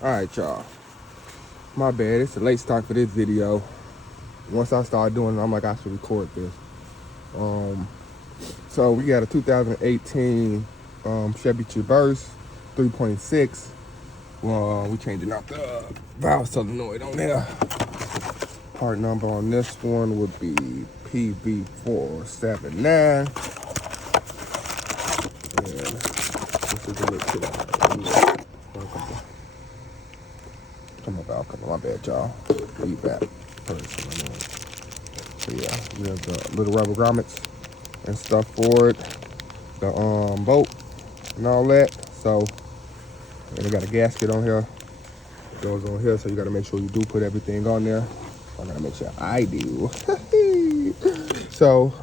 All right, y'all. My bad. It's a late start for this video. Once I start doing it, I'm like, I should record this. So we got a 2018 Chevy Traverse 3.6. We changing out the valve solenoid on there. Part number on this one would be PV479. And this is a little too loud. Come on, my bad, y'all. Evap. So yeah, we have the little rubber grommets and stuff for it. The bolt and all that. So, and we got a gasket on here. It goes on here, so you gotta make sure you do put everything on there. I gotta make sure I do. So,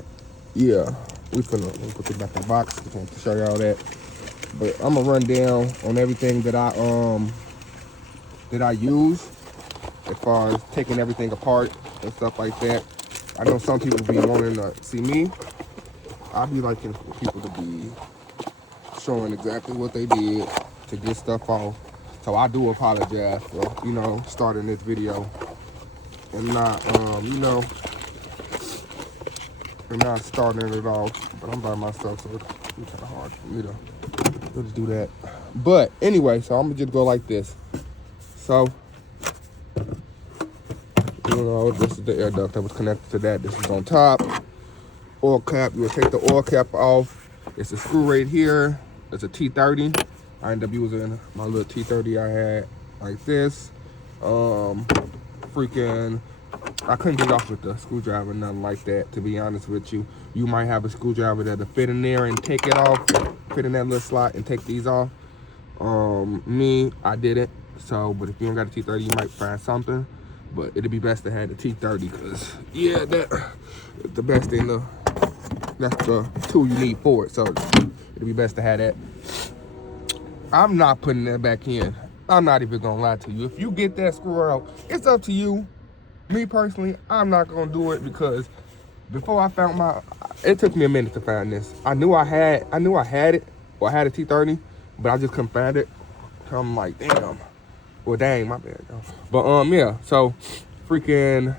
yeah, we'll put it back in the box. Just want to show y'all that. But I'm gonna run down on everything that I use as far as taking everything apart and stuff like that. I know some people be wanting to see me. I be liking for people to be showing exactly what they did to get stuff off. So I do apologize for, starting this video and not, and not starting it off. But I'm by myself, so it's kind of hard for me to just do that. But anyway, so I'm gonna just go like this. So, this is the air duct that was connected to that. This is on top. Oil cap, you will take the oil cap off. It's a screw right here. It's a T30. I ended up using my little T30 I had like this. I couldn't get off with the screwdriver, nothing like that, to be honest with you. You might have a screwdriver that'll fit in there and take it off, fit in that little slot and take these off. Me, I didn't. So, but if you don't got a T30, you might find something. But it'd be best to have the T30 because, yeah, that's the best thing. That's the tool you need for it. So it'd be best to have that. I'm not putting that back in. I'm not even gonna lie to you. If you get that screw out, it's up to you. Me personally, I'm not gonna do it because before I found it took me a minute to find this. I knew I had it, or I had a T30, but I just couldn't find it. So I'm like, damn. Well, dang, my bad. But yeah. So, I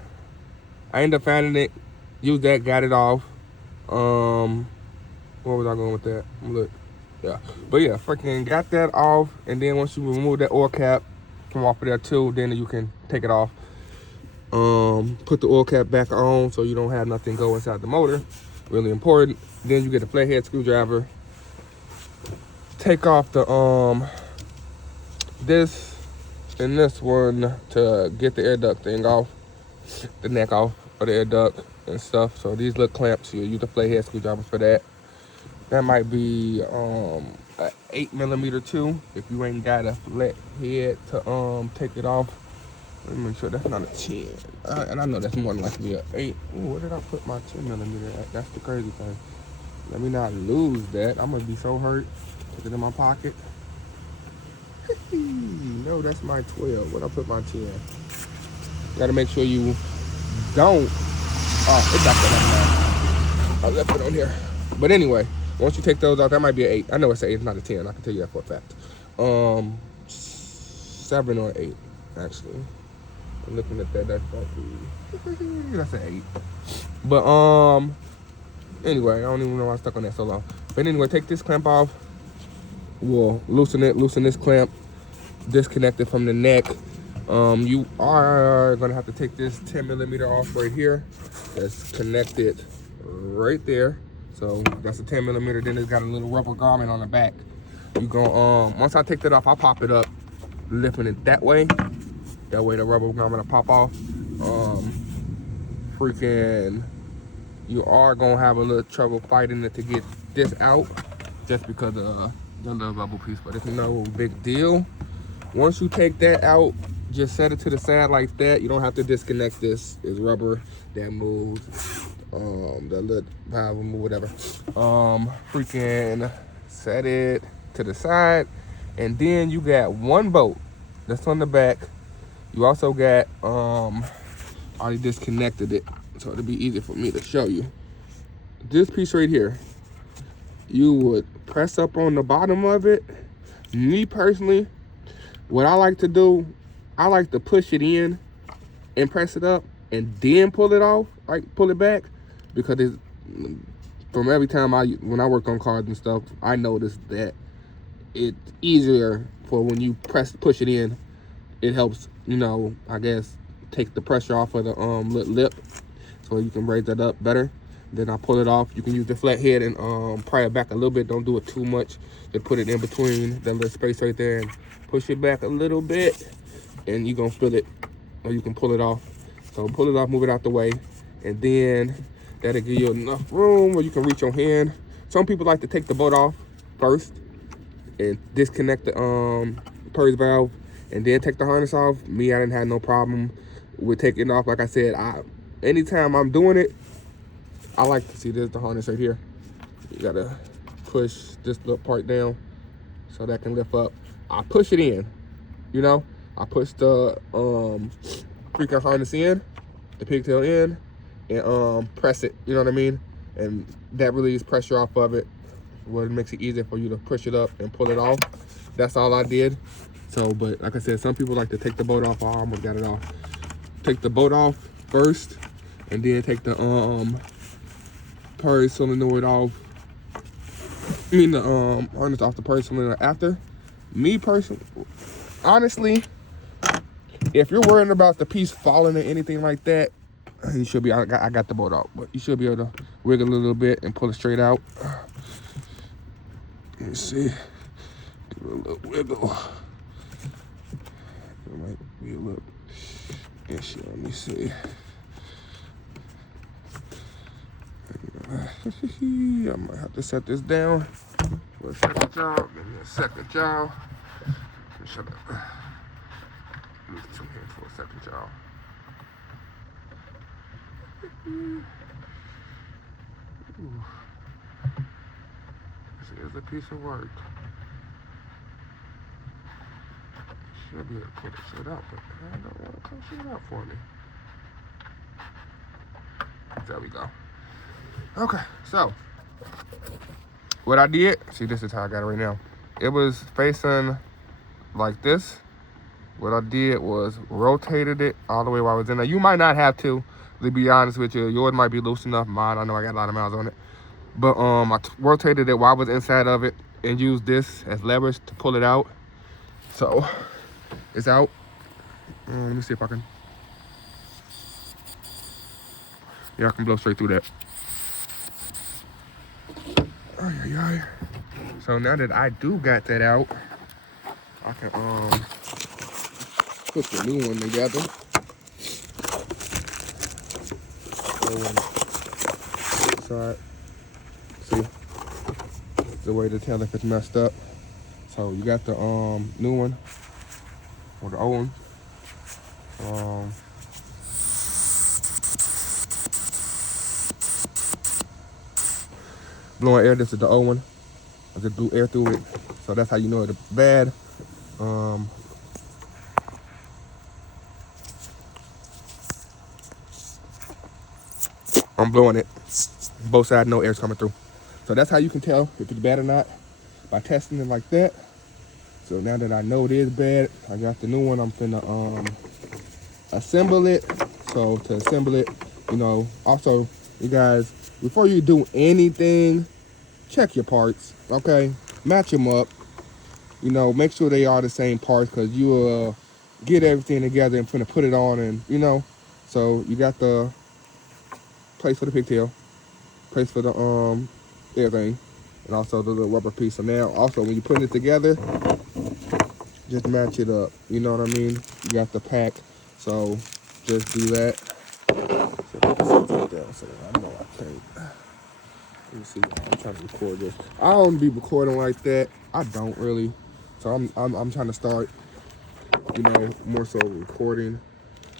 ended up finding it. Used that, got it off. Where was I going with that? Look, yeah. But yeah, got that off, and then once you remove that oil cap from off of there too, then you can take it off. Put the oil cap back on so you don't have nothing go inside the motor. Really important. Then you get a flathead screwdriver. Take off the this and this one to get the air duct thing off, the neck off of the air duct and stuff. So these little clamps, you use the flathead screwdriver for that. That might be an 8mm too, if you ain't got a flat head to take it off. Let me make sure that's not a 10. And I know that's more than likely an 8. Ooh, where did I put my 10mm at? That's the crazy thing. Let me not lose that. I'm gonna be so hurt. Put it in my pocket. No, that's my 12. Where'd I put my 10? Gotta make sure you don't. Oh, it's back there. I left it on here. But anyway, once you take those out, that might be an 8. I know it's an 8, it's not a 10. I can tell you that for a fact. 7 or 8, actually. I'm looking at that. That's an 8. But anyway, I don't even know why I stuck on that so long. But anyway, take this clamp off. We'll loosen this clamp, disconnect it from the neck. You are gonna have to take this 10mm off right here. That's connected right there. So that's a 10mm. Then it's got a little rubber garment on the back. You go once I take that off, I pop it up, lifting it that way. That way the rubber garment will pop off. You are gonna have a little trouble fighting it to get this out, just because of the little rubber piece, but it's no big deal. Once you take that out, just set it to the side like that. You don't have to disconnect this. It's rubber that moves. The little valve will move, whatever. Set it to the side, and then you got one bolt that's on the back. You also got already disconnected it, so it'll be easy for me to show you. This piece right here, you would press up on the bottom of it. Me personally, What I like to do, I like to push it in and press it up and then pull it off, like pull it back, because it's, from every time when I work on cars and stuff, I noticed that it's easier for when you push it in. It helps, you know, I guess take the pressure off of the lip, so you can raise that up better. Then I pull it off. You can use the flat head and pry it back a little bit. Don't do it too much. Just put it in between that little space right there and push it back a little bit, and you're gonna feel it, or you can pull it off. So pull it off, move it out the way, and then that'll give you enough room where you can reach your hand. Some people like to take the bolt off first and disconnect the purge valve and then take the harness off. Me, I didn't have no problem with taking it off. Like I said, anytime I'm doing it, I like to see this, the harness right here. You gotta push this little part down so that can lift up. I push it in, you know. I push the freaking harness in, the pigtail in, and press it, you know what I mean? And that relieves pressure off of it, where it makes it easier for you to push it up and pull it off. That's all I did. So, but like I said, some people like to take the bolt off. Oh, I almost got it off. Take the bolt off first, and then take the purge solenoid off. I mean the harness off the purge solenoid after. Me personally, honestly, if you're worrying about the piece falling or anything like that, you should be. I got the bolt off, but you should be able to wiggle a little bit and pull it straight out. Let me see. Give it a little wiggle. It might be a little issue. Let me see. I might have to set this down for a second, y'all. Give me a second, y'all. Shut up. Let me get some here for a second, y'all. This is a piece of work. Should be able to pull this shit out, but I don't want to come shit out for me. There we go. Okay, so what I did, see, this is how I got it right now. It was facing like this. What I did was rotated it all the way while I was in there. You might not have to be honest with you. Yours might be loose enough. Mine, I know I got a lot of miles on it. But I rotated it while I was inside of it and used this as leverage to pull it out. So it's out. Let me see if I can. Yeah, I can blow straight through that. So now that I do got that out, I can put the new one together. Side. See, the way to tell if it's messed up. So you got the new one or the old one. Blowing air, this is the old one. I just blew air through it. So that's how you know it's bad. I'm blowing it. Both sides, no air's coming through. So that's how you can tell if it's bad or not, by testing it like that. So now that I know it is bad, I got the new one. I'm finna assemble it. So to assemble it, you know, also, you guys, before you do anything, check your parts, okay? Match them up. You know, make sure they are the same parts, because you will get everything together and finna put it on, and, you know. So you got the place for the pigtail, place for the everything, and also the little rubber piece. So now, also, when you put it together, just match it up. You know what I mean? You got the pack, so just do that. So I know I can't. Let me see. I'm trying to record this. I don't be recording like that. I don't really. So I'm trying to start, you know, more so recording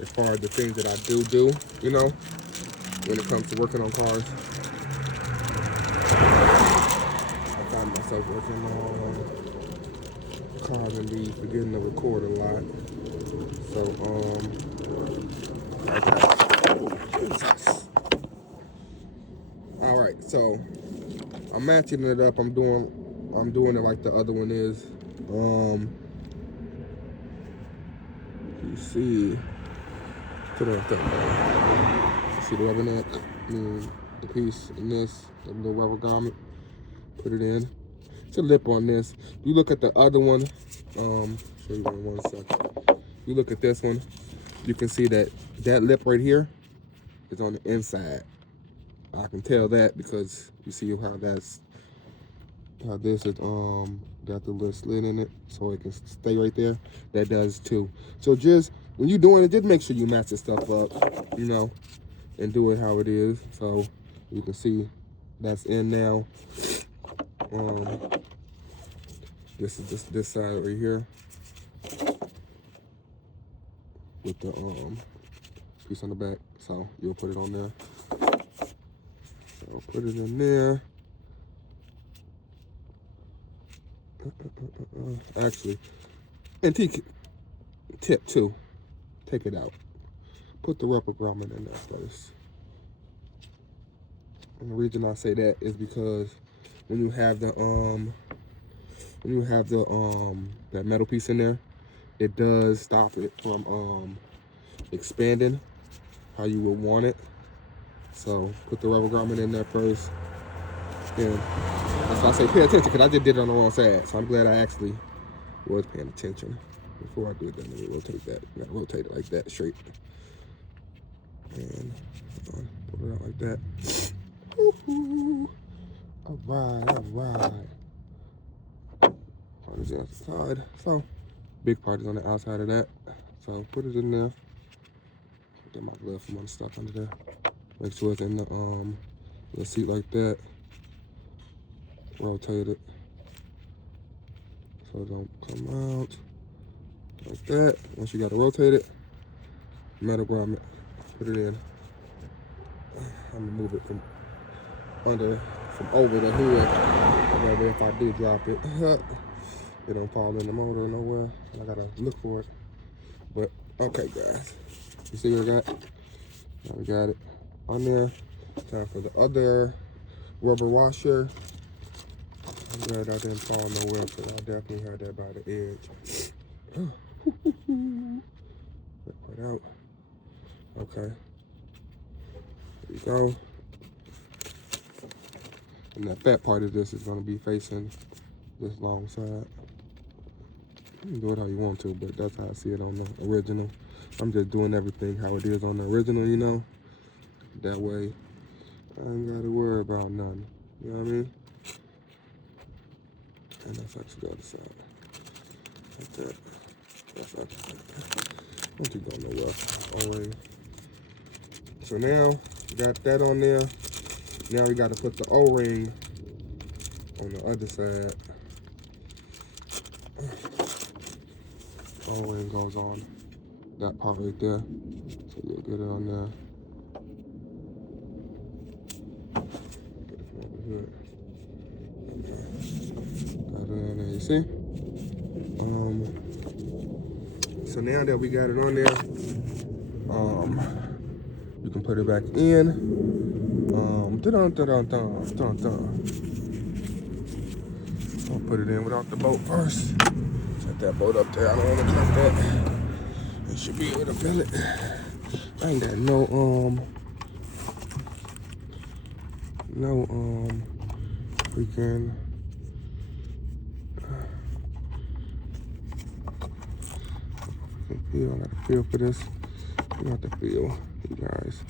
as far as the things that I do, you know, when it comes to working on cars. I find myself working on cars and be forgetting to record a lot. So okay. Jesus. All right, so I'm matching it up. I'm doing it like the other one is. You see, put it on that. See the rubber net, the piece in this, the little rubber garment. Put it in. It's a lip on this. You look at the other one. Show you in 1 second. You look at this one. You can see that lip right here is on the inside. I can tell that because you see how this is got the little slit in it, so it can stay right there. That does too. So just when you're doing it, just make sure you match the stuff up, you know, and do it how it is. So you can see that's in now. This is this side right here with the piece on the back. So you'll put it on there. So put it in there. Actually, and tip 2, take it out. Put the rubber grommet in there first. And the reason I say that is because when you have the that metal piece in there, it does stop it from expanding how you would want it. So put the rubber grommet in there first. And that's why I say pay attention, because I just did it on the wrong side. So I'm glad I actually was paying attention. Before I do it, then let me rotate that. You gotta rotate it like that, straight. And put it out like that. Woo-hoo. All right, all right. Part is on the side. So big part is on the outside of that. So put it in there. Get my glove from unstuck under there. Make sure it's in the seat like that. Rotate it so it don't come out like that. Once you got to rotate it, metal grommet, put it in. I'm gonna move it from over the hood. That way if I do drop it, it don't fall in the motor nowhere. I gotta look for it. But okay, guys, you see what I got? Now we got it on there. Time for the other rubber washer. I'm glad I didn't fall nowhere, because I definitely had that by the edge. That part out. Okay. There you go. And that fat part of this is going to be facing this long side. You can do it how you want to, but that's how I see it on the original. I'm just doing everything how it is on the original, you know? That way, I ain't got to worry about nothing. You know what I mean? And that's actually the other side. Like that. That's actually don't you go nowhere. O-ring. So now we got that on there. Now we got to put the O-ring on the other side. O-ring goes on that part right there. So you'll get it on there. Get it from over here. Got it on there, you see? So now that we got it on there, you can put it back in. I'll put it in without the bolt first. Set that bolt up there. I don't want to drop that. It should be able to feel it. I ain't got no freaking feel. I got to feel for this. You got to feel, you guys.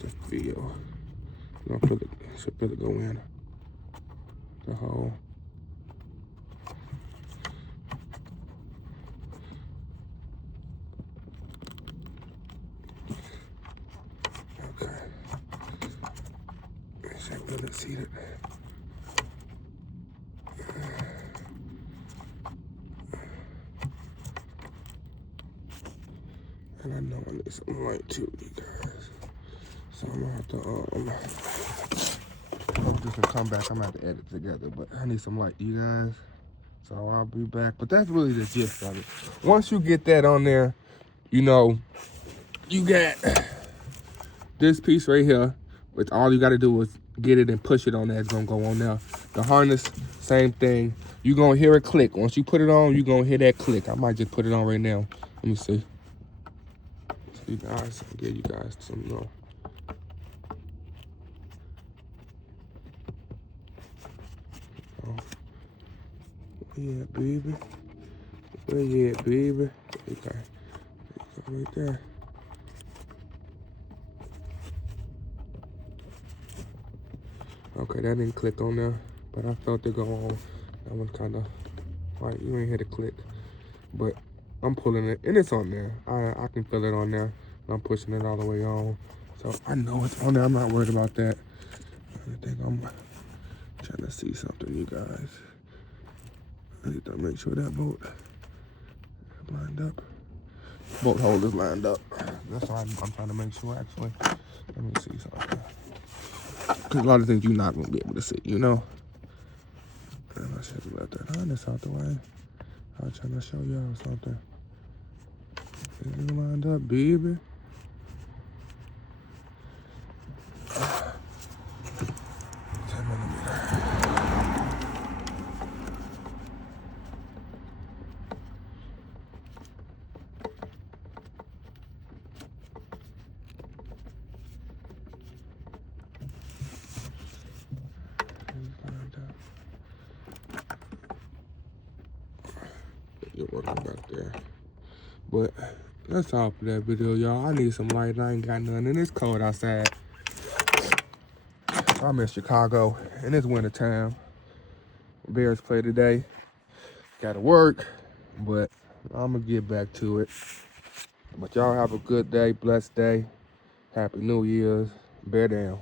Just feel. You feel it. Should feel it go in the hole. Okay. Feel it seated. And I know I need some light too, you guys. So I'm gonna have to hope this can come back. I'm gonna have to edit together, but I need some light, you guys. So I'll be back. But that's really the gist of it. Once you get that on there, you know, you got this piece right here, which all you gotta do is get it and push it on there. It's gonna go on there. The harness, same thing. You gonna hear it click. Once you put it on, you gonna hear that click. I might just put it on right now. Let me see. So you guys, I'll give you guys some more. Oh. Yeah, baby. Where you at, baby? Okay. Right there. Okay, that didn't click on there, but I felt it go on. That one kind of, like, you ain't hear the click, but I'm pulling it, and it's on there. I can feel it on there. I'm pushing it all the way on, so I know it's on there. I'm not worried about that. I think I'm trying to see something, you guys. I need to make sure that bolt is lined up. Bolt hole is lined up. That's why I'm trying to make sure, actually. Let me see something. Because a lot of things you're not going to be able to see, you know? And I should have left that harness out the way. I was trying to show y'all something. Is it lined up, baby? 10mm. You're working back there. But that's all for that video, y'all. I need some light. I ain't got none. And it's cold outside. I'm in Chicago, and it's winter time. Bears play today. Gotta work, but I'm gonna get back to it. But y'all have a good day, blessed day. Happy New Year's. Bear down.